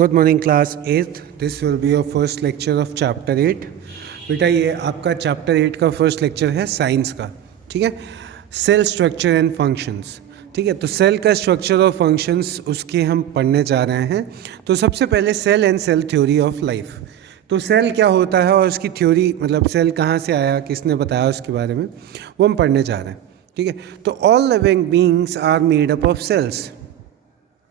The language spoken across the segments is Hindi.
Good morning class 8th। This will be your first lecture of chapter 8। बेटा ये आपका चैप्टर 8 का फर्स्ट लेक्चर है साइंस का। ठीक है, सेल स्ट्रक्चर एंड फंक्शंस। ठीक है, तो सेल का स्ट्रक्चर और फंक्शंस उसके हम पढ़ने जा रहे हैं। तो सबसे पहले cell and cell theory of life. तो सेल क्या होता है और उसकी थ्योरी, मतलब सेल कहाँ से आया, किसने बताया, उसके बारे में वो हम पढ़ने जा रहे हैं। ठीक है, तो all living beings are made up of cells.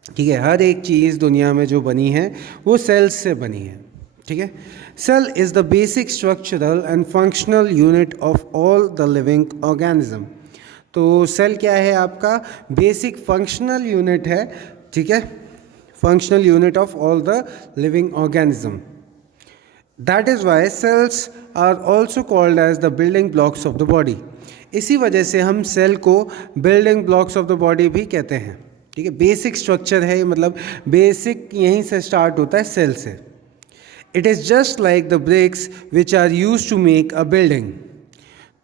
ठीक है, हर एक चीज़ दुनिया में जो बनी है वो सेल्स से बनी है। ठीक है, cell is the basic structural and functional unit of all the living organism. तो सेल क्या है, आपका बेसिक फंक्शनल यूनिट है। ठीक है, functional unit of all the living organism. That is why cells are also called as the building blocks of the body. इसी वजह से हम सेल को building blocks of the body भी कहते हैं। ठीक है, बेसिक स्ट्रक्चर है, मतलब बेसिक यहीं से स्टार्ट होता है, सेल से। It is just like the bricks which are use to make a building.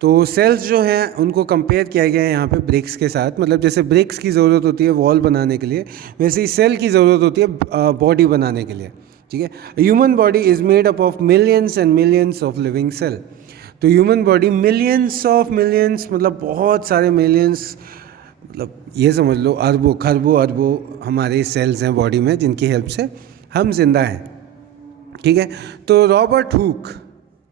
तो सेल्स जो हैं उनको कंपेयर किया गया है यहाँ पे ब्रिक्स के साथ। मतलब जैसे ब्रिक्स की ज़रूरत होती है वॉल बनाने के लिए, वैसे ही सेल की ज़रूरत होती है बॉडी बनाने के लिए। ठीक है, human body is made up of millions and millions of living cell. तो human body millions of millions, मतलब बहुत सारे मिलियंस, मतलब ये समझ लो अरबों खरबों अरबों हमारे सेल्स हैं बॉडी में, जिनकी हेल्प से हम जिंदा हैं। ठीक है, तो रॉबर्ट हुक,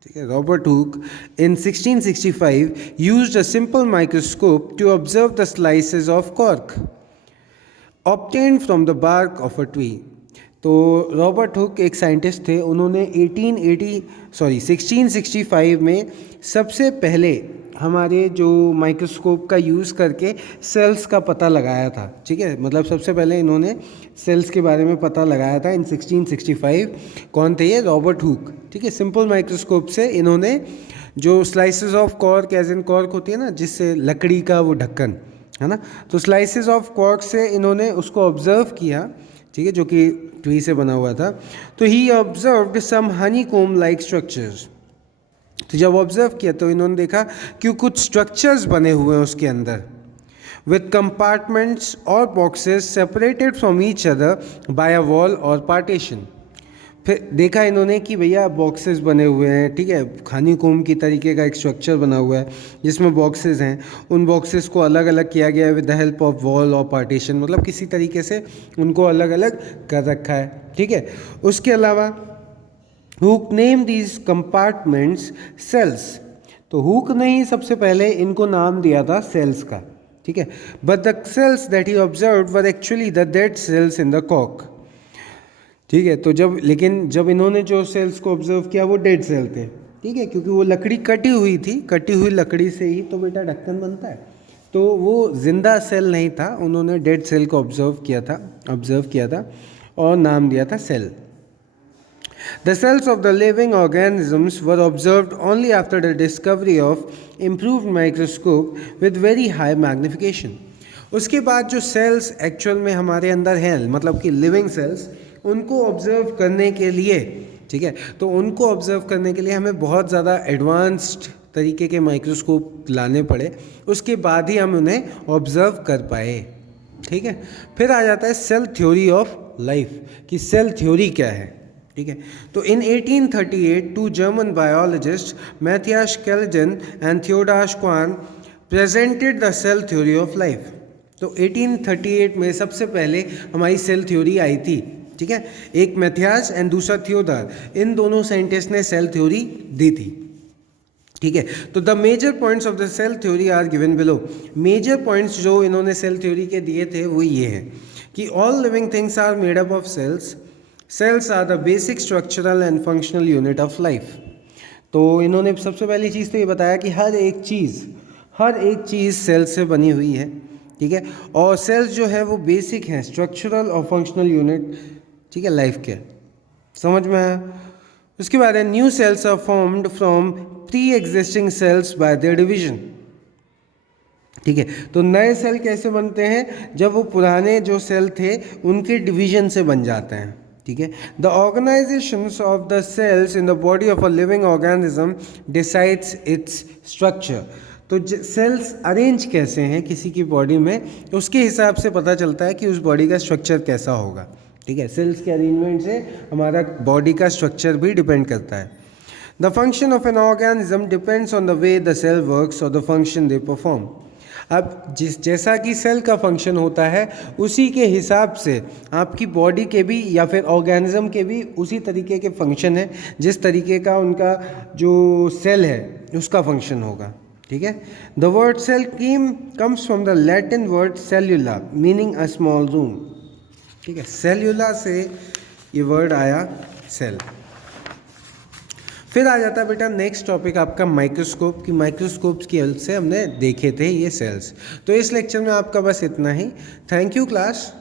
ठीक है, Robert Hooke in 1665 used a simple microscope to observe the slices of cork obtained from the bark of a tree. तो रॉबर्ट हुक एक साइंटिस्ट थे, उन्होंने 1665 में सबसे पहले हमारे जो माइक्रोस्कोप का यूज़ करके सेल्स का पता लगाया था। ठीक है, मतलब सबसे पहले इन्होंने सेल्स के बारे में पता लगाया था इन 1665। कौन थे ये? Robert Hooke. ठीक है, सिंपल माइक्रोस्कोप से इन्होंने जो slices of cork, as in cork होती है ना, जिससे लकड़ी का वो ढक्कन है ना, तो स्लाइसेस ऑफ कॉर्क से इन्होंने उसको ऑब्जर्व किया। ठीक है, जो कि ट्री से बना हुआ था। तो ही ऑब्जर्व्ड सम हनीकॉम्ब लाइक स्ट्रक्चर्स। तो जब ऑब्जर्व किया तो इन्होंने देखा कि कुछ स्ट्रक्चर्स बने हुए हैं उसके अंदर, विथ कंपार्टमेंट्स और boxes separated from each other by a wall और पार्टीशन। फिर देखा इन्होंने कि भैया बॉक्सेस बने हुए हैं। ठीक है, हनीकॉम्ब की तरीके का एक स्ट्रक्चर बना हुआ है जिसमें बॉक्सेस हैं। उन बॉक्सेस को अलग अलग किया गया है with the help of wall और पार्टीशन, मतलब किसी तरीके से उनको अलग अलग कर रखा है। ठीक है, उसके अलावा Hooke name these compartments cells. तो हुक ने ही सबसे पहले इनको नाम दिया था सेल्स का। ठीक है, but the cells that he observed were actually the dead cells in the कॉक। ठीक है, तो जब इन्होंने जो सेल्स को ऑब्जर्व किया वो डेड सेल थे। ठीक है, क्योंकि वो लकड़ी कटी हुई थी, कटी हुई लकड़ी से ही तो बेटा ढक्कन बनता है, तो वो जिंदा सेल नहीं था। उन्होंने डेड सेल को ऑब्जर्व किया था और नाम दिया था cell. The cells of the living organisms were observed only after the discovery of improved microscope with very high magnification. उसके बाद जो सेल्स एक्चुअल में हमारे अंदर हैं, मतलब कि लिविंग सेल्स, उनको ऑब्जर्व करने के लिए, ठीक है, तो उनको ऑब्जर्व करने के लिए हमें बहुत ज़्यादा एडवांस्ड तरीके के माइक्रोस्कोप लाने पड़े, उसके बाद ही हम उन्हें ऑब्जर्व कर पाए। ठीक है, फिर आ जाता है सेल थ्योरी ऑफ लाइफ, कि सेल थ्योरी क्या है। ठीक है, तो in 1838 two German biologist Matthias Schleiden and Theodor Schwann presented the cell theory of life. तो 1838 में सबसे पहले हमारी सेल थ्योरी आई थी। ठीक है, एक मैथियास एंड दूसरा थियोडार, इन दोनों साइंटिस्ट ने सेल थ्योरी दी थी। ठीक है, तो the major points of the cell theory are given below. Major points जो इन्होंने सेल थ्योरी के दिए थे वो ये हैं कि all living things are made up of cells. Cells are the basic structural and functional unit of life. तो इन्होंने सबसे पहली चीज़ तो ये बताया कि हर एक चीज़ सेल से बनी हुई है। ठीक है, और सेल्स जो है वो बेसिक हैं, स्ट्रक्चरल और फंक्शनल यूनिट, ठीक है, लाइफ के। समझ में आया? उसके बाद है new cells are formed from pre existing cells by their division. ठीक है, तो नए सेल कैसे बनते हैं? जब वो पुराने जो सेल थे उनके डिवीजन से बन जाते हैं। ठीक है, the organisations of the cells in the body of a living organism decides its structure. तो सेल्स अरेंज कैसे हैं किसी की बॉडी में, उसके हिसाब से पता चलता है कि उस बॉडी का स्ट्रक्चर कैसा होगा। ठीक है, सेल्स के अरेंजमेंट से हमारा बॉडी का स्ट्रक्चर भी डिपेंड करता है। The function of an organism depends on the way the cell works और द फंक्शन दे परफॉर्म। अब जैसा कि सेल का फंक्शन होता है उसी के हिसाब से आपकी बॉडी के भी या फिर ऑर्गेनिज्म के भी उसी तरीके के फंक्शन है जिस तरीके का उनका जो सेल है उसका फंक्शन होगा। ठीक है, the word cell comes from the Latin word cellula meaning a small room. ठीक है, सेल्यूला से ये वर्ड आया सेल। फिर आ जाता है बेटा नेक्स्ट टॉपिक आपका माइक्रोस्कोप की माइक्रोस्कोप्स की हेल्प से हमने देखे थे ये सेल्स। तो इस लेक्चर में आपका बस इतना ही। Thank you class.